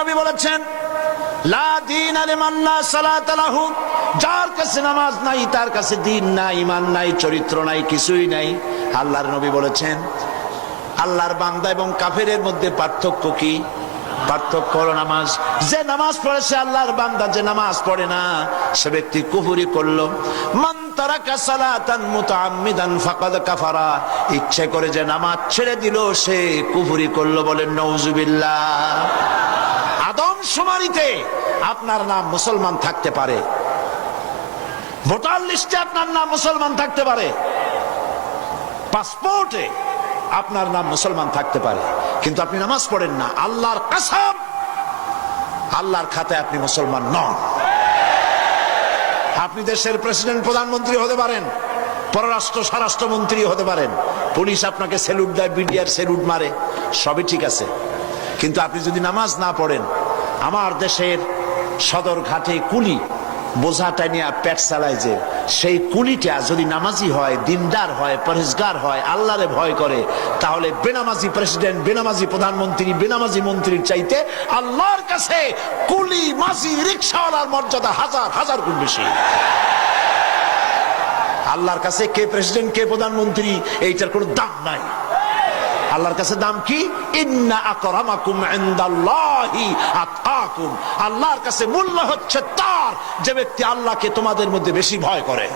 নবী বলেছেন, লা দীনা লিমান লা সালাতা লাহু, যার কাছে নামাজ নাই তার কাছে দ্বীন নাই, ঈমান নাই, চরিত্র নাই, কিছুই নাই। আল্লাহর নবী বলেছেন, আল্লাহর বান্দা এবং কাফেরের মধ্যে পার্থক্য কি? পার্থক্য হলো নামাজ। যে নামাজ পড়ে সে আল্লাহর বান্দা, যে নামাজ পড়ে না সে ব্যক্তি কুফরি করলো। মান তারাকা সালাতান মুতাআম্মিদান ফাকাদ কাফারা, ইচ্ছে করে যে নামাজ ছেড়ে দিল সে কুফরি করলো। বলেন নাউজুবিল্লাহ। আদমশুমারিতে আপনার নাম মুসলমান থাকতে পারে, ভোটার লিস্টে আপনার নাম মুসলমান থাকতে পারে, পাসপোর্টে আপনার নাম মুসলমান থাকতে পারে, কিন্তু আপনি নামাজ পড়েন না। আল্লাহর কসম, আল্লাহর খাতায় আপনি মুসলমান নন। আপনি দেশের প্রেসিডেন্ট, প্রধানমন্ত্রী হতে পারেন, পররাষ্ট্র স্বরাষ্ট্রমন্ত্রী হতে পারেন, পুলিশ আপনাকে স্যালুট দেয়, বিডিআর স্যালুট মারে, সবই ঠিক আছে, কিন্তু আপনি যদি নামাজ না পড়েন, আমার দেশের সদর ঘাটে কুলি বোঝাটা নিয়ে পেট চালায়, যে সেই কুলিটা যদি নামাজি হয়, দিনদার হয়, পরহেজগার হয়, আল্লাহরে ভয় করে, তাহলে বেনামাজি প্রেসিডেন্ট, বেনামাজি প্রধানমন্ত্রী, বেনামাজি মন্ত্রীর চাইতে আল্লাহর কাছে কুলি, মাঝি, রিকশাওয়ালার মর্যাদা হাজার হাজার গুণ বেশি। আল্লাহর কাছে কে প্রেসিডেন্ট, কে প্রধানমন্ত্রী, এইটার কোনো দাম নাই। আল্লাহর কাছে দাম কি? ইন্না আকরামাকুম ইনদাল্লাহি আতকাকুম। আল্লাহর কাছে মূল্য হচ্ছে তার যে ব্যক্তি আল্লাহকে তোমাদের মধ্যে বেশি ভয় করে।